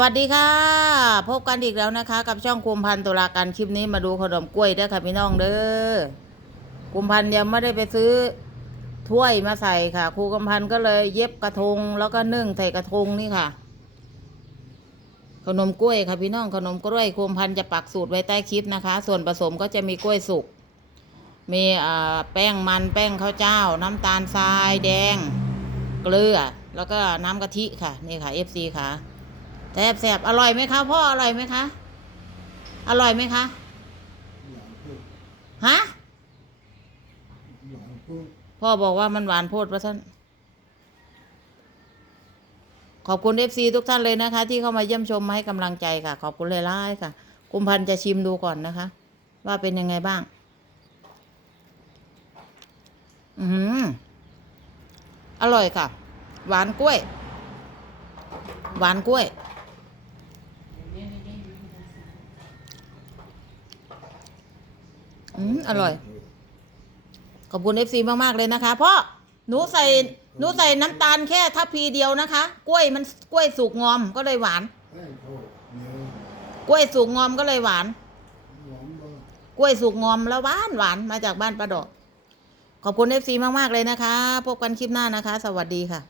วัสดีค่ะ พบกันอีกแล้วนะคะ กับช่องคุมพันตุลาการคลิปนี้มาดูขนมกล้วยเด้ค่ะพี่น้องเด้อคุมพันยังไม่ได้ไปซื้อถ้วยมาใส่ค่ะ ครูกำพันก็เลยเย็บกระทงแล้วก็นึ่งใส่กระทงนี่ค่ะ ขนมกล้วยค่ะพี่น้องขนมกล้วยคุมพันจะปักสูตรไว้ใต้คลิปนะคะ ส่วนผสมก็จะมีกล้วยสุก มีอ่าแป้งมันแป้งข้าวเจ้า น้ำตาลทรายแดง เกลือ แล้วก็น้ำกะทิค่ะนี่ค่ะ FC ค่ะ แซ่บแซ่บอร่อยไหมคะพ่ออร่อยไหมคะ อร่อยไหมคะฮะพ่อบอกว่ามันหวานโพดว่าท่านขอบคุณ FC ทุกท่านเลยนะคะ ที่เข้ามาเยี่ยมชมมาให้กำลังใจค่ะ ขอบคุณเลยล่ายค่ะ กุมพันจะชิมดูก่อนนะคะ ว่าเป็นยังไงบ้าง อือหืออร่อยค่ะ หวานกล้วย หวานกล้วย อืมอร่อย ขอบคุณเอฟซีมาก ๆ เลยนะคะพ่อหนูใส่หนูใส่น้ำตาลแค่ทัพพีเดียวนะคะ กล้วยมันกล้วยสุกงอมก็เลยหวาน กล้วยสุกงอมก็เลยหวาน กล้วยสุกงอมแล้วหวานหวานมาจากบ้านป้าดอกขอบคุณเอฟซีมาก ๆ เลยนะคะ พบกันคลิปหน้านะคะ สวัสดีค่ะ